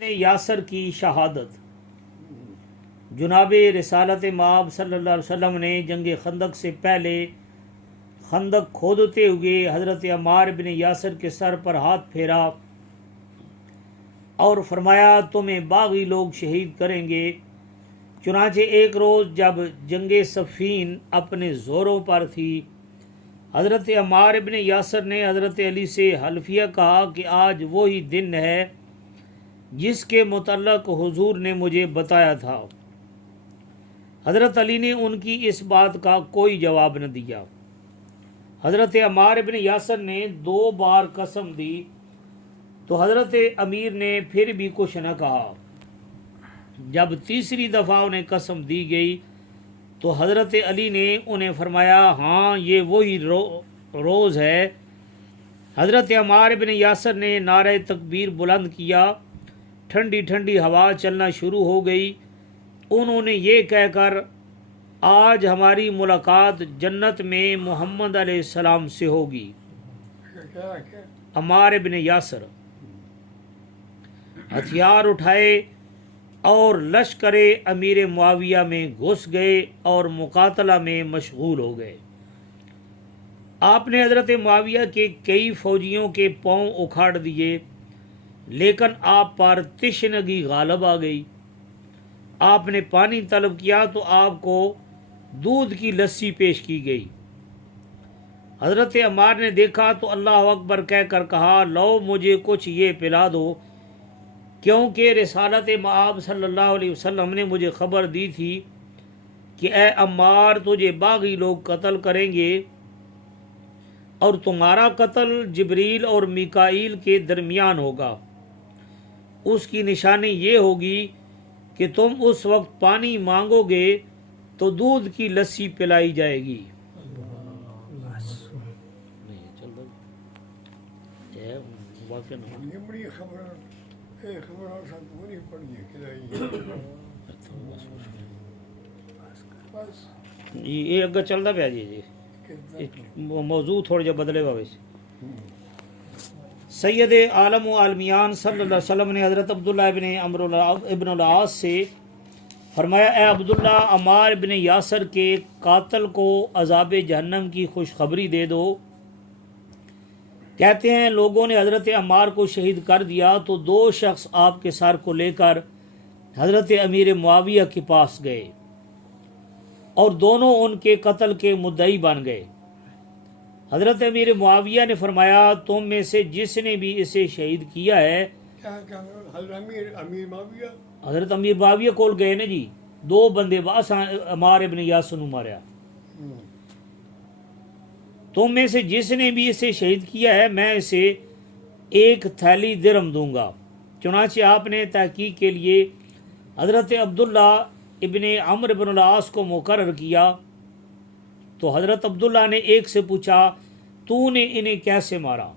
یاسر کی شہادت۔ جناب رسالت مآب صلی اللہ علیہ وسلم نے جنگ خندق سے پہلے خندق کھودتے ہوئے حضرت عمار بن یاسر کے سر پر ہاتھ پھیرا اور فرمایا تمہیں باغی لوگ شہید کریں گے۔ چنانچہ ایک روز جب جنگ صفین اپنے زوروں پر تھی، حضرت عمار بن یاسر نے حضرت علی سے حلفیہ کہا کہ آج وہی دن ہے جس کے متعلق حضور نے مجھے بتایا تھا۔ حضرت علی نے ان کی اس بات کا کوئی جواب نہ دیا۔ حضرت عمار بن یاسر نے 2 بار قسم دی تو حضرت امیر نے پھر بھی کچھ نہ کہا۔ جب تیسری دفعہ انہیں قسم دی گئی تو حضرت علی نے انہیں فرمایا ہاں یہ وہی روز ہے۔ حضرت عمار بن یاسر نے نعرہ تکبیر بلند کیا، ٹھنڈی ٹھنڈی ہوا چلنا شروع ہو گئی۔ انہوں نے یہ کہہ کر آج ہماری ملاقات جنت میں محمد علیہ السلام سے ہوگی۔ عمار بن یاسر ہتھیار اٹھائے اور لشکر امیر معاویہ میں گھس گئے اور مقاتلہ میں مشغول ہو گئے۔ آپ نے حضرت معاویہ کے کئی فوجیوں کے پاؤں اکھاڑ دیے، لیکن آپ پر تشنگی غالب آ گئی۔ آپ نے پانی طلب کیا تو آپ کو دودھ کی لسی پیش کی گئی۔ حضرت عمار نے دیکھا تو اللہ اکبر کہہ کر کہا لو مجھے کچھ یہ پلا دو، کیونکہ رسالت مآب صلی اللہ علیہ وسلم نے مجھے خبر دی تھی کہ اے عمار تجھے باغی لوگ قتل کریں گے اور تمہارا قتل جبریل اور میکائیل کے درمیان ہوگا۔ اس کی نشانی یہ ہوگی کہ تم اس وقت پانی مانگو گے تو دودھ کی لسی پلائی جائے گی۔ یہ اگا چلتا پیا جی موضوع تھوڑا جا بدلے گا۔ ویسے سید عالم و عالمیان صلی اللہ علیہ وسلم نے حضرت عبداللہ ابن عمرو ابن العاص سے فرمایا اے عبداللہ عمار بن یاسر کے قاتل کو عذاب جہنم کی خوشخبری دے دو۔ کہتے ہیں لوگوں نے حضرت عمار کو شہید کر دیا تو 2 شخص آپ کے سر کو لے کر حضرت امیر معاویہ کے پاس گئے اور دونوں ان کے قتل کے مدعی بن گئے۔ حضرت امیر معاویہ نے فرمایا تم میں سے جس نے بھی اسے شہید کیا ہے، حضرت امیر معاویہ کول گئے نا جی، 2 بندے باس عمار ابن یاسر نو ماریا، تم میں سے جس نے بھی اسے شہید کیا ہے میں اسے 1 تھیلی درہم دوں گا۔ چنانچہ آپ نے تحقیق کے لیے حضرت عبداللہ ابن عمرو بن العاص کو مقرر کیا تو حضرت عبداللہ نے ایک سے پوچھا تو نے انہیں کیسے مارا؟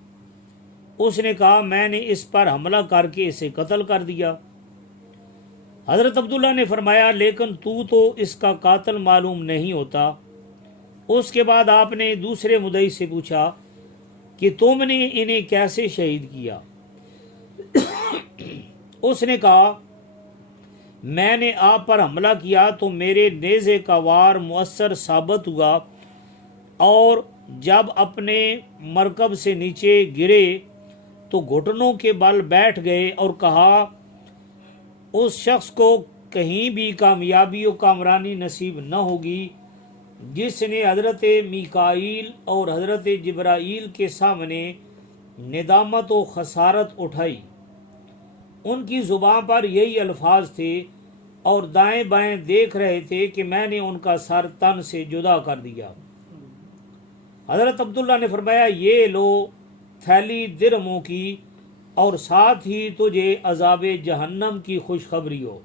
اس نے کہا میں نے اس پر حملہ کر کے اسے قتل کر دیا۔ حضرت عبداللہ نے فرمایا لیکن تو اس کا قاتل معلوم نہیں ہوتا۔ اس کے بعد آپ نے دوسرے مدعی سے پوچھا کہ تم نے انہیں کیسے شہید کیا؟ اس نے کہا میں نے آپ پر حملہ کیا تو میرے نیزے کا وار مؤثر ثابت ہوا اور جب اپنے مرکب سے نیچے گرے تو گھٹنوں کے بل بیٹھ گئے اور کہا اس شخص کو کہیں بھی کامیابی و کامرانی نصیب نہ ہوگی جس نے حضرت میکائیل اور حضرت جبرائیل کے سامنے ندامت و خسارت اٹھائی۔ ان کی زبان پر یہی الفاظ تھے اور دائیں بائیں دیکھ رہے تھے کہ میں نے ان کا سر تن سے جدا کر دیا۔ حضرت عبداللہ نے فرمایا یہ لو تھیلی درہموں کی اور ساتھ ہی تجھے عذاب جہنم کی خوشخبری ہو۔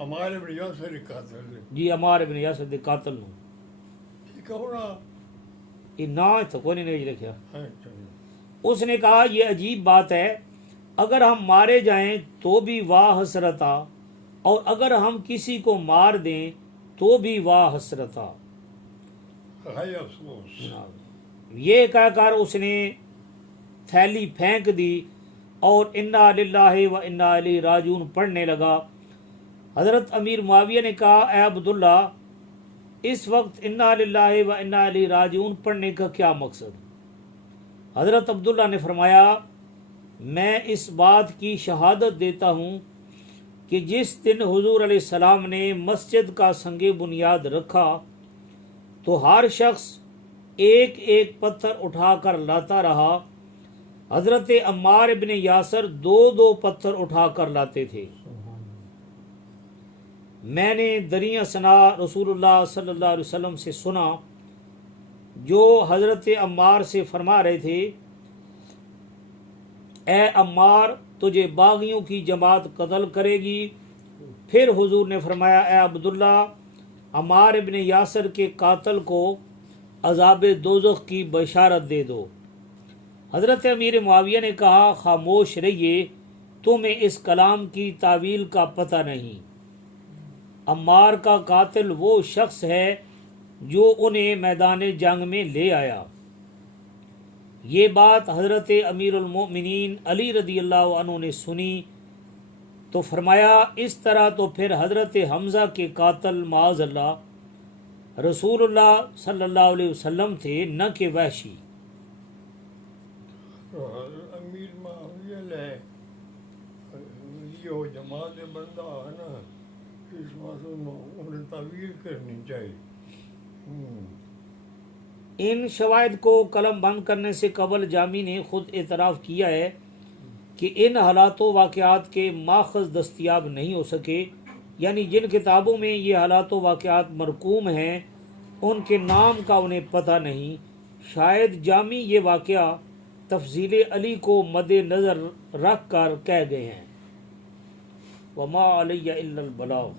عمار بن یاسر قاتل جی عمار بن یاسر دے قاتل نو یہ نا تو کوئی نہیں رکھا۔ اس نے کہا یہ عجیب بات ہے، اگر ہم مارے جائیں تو بھی واہ حسرتا اور اگر ہم کسی کو مار دیں تو بھی واہ حسرتا۔ یہ کہہ کر اس نے تھیلی پھینک دی اور انا للہ و انا الیہ راجعون پڑھنے لگا۔ حضرت امیر معاویہ نے کہا اے عبداللہ اس وقت انا للہ و انا الیہ راجعون پڑھنے کا کیا مقصد؟ حضرت عبداللہ نے فرمایا میں اس بات کی شہادت دیتا ہوں کہ جس دن حضور علیہ السلام نے مسجد کا سنگ بنیاد رکھا تو ہر شخص ایک ایک پتھر اٹھا کر لاتا رہا۔ حضرت عمار ابن یاسر دو دو پتھر اٹھا کر لاتے تھے۔ میں نے دریں ثنا رسول اللہ صلی اللہ علیہ وسلم سے سنا جو حضرت عمار سے فرما رہے تھے اے عمار تجھے باغیوں کی جماعت قتل کرے گی۔ پھر حضور نے فرمایا اے عبداللہ عمار ابن یاسر کے قاتل کو عذاب دوزخ کی بشارت دے دو۔ حضرت امیر معاویہ نے کہا خاموش رہیے، تمہیں اس کلام کی تعویل کا پتہ نہیں۔ عمار کا قاتل وہ شخص ہے جو انہیں میدان جنگ میں لے آیا۔ یہ بات حضرت امیر المؤمنین علی رضی اللہ عنہ نے سنی تو فرمایا اس طرح تو پھر حضرت حمزہ کے قاتل معاذ اللہ رسول اللہ صلی اللہ علیہ وسلم تھے نہ کہ وحشی۔ تو حضرت امیر معاویہ نے یہ جماعت بندہ ہے نا اس واسطے انہیں تعویل کرنی چاہیے۔ ان شواہد کو قلم بند کرنے سے قبل جامی نے خود اعتراف کیا ہے کہ ان حالات و واقعات کے ماخذ دستیاب نہیں ہو سکے، یعنی جن کتابوں میں یہ حالات و واقعات مرقوم ہیں ان کے نام کا انہیں پتہ نہیں۔ شاید جامی یہ واقعہ تفضیل علی کو مد نظر رکھ کر کہہ گئے ہیں۔ وما علی الا البلاغ۔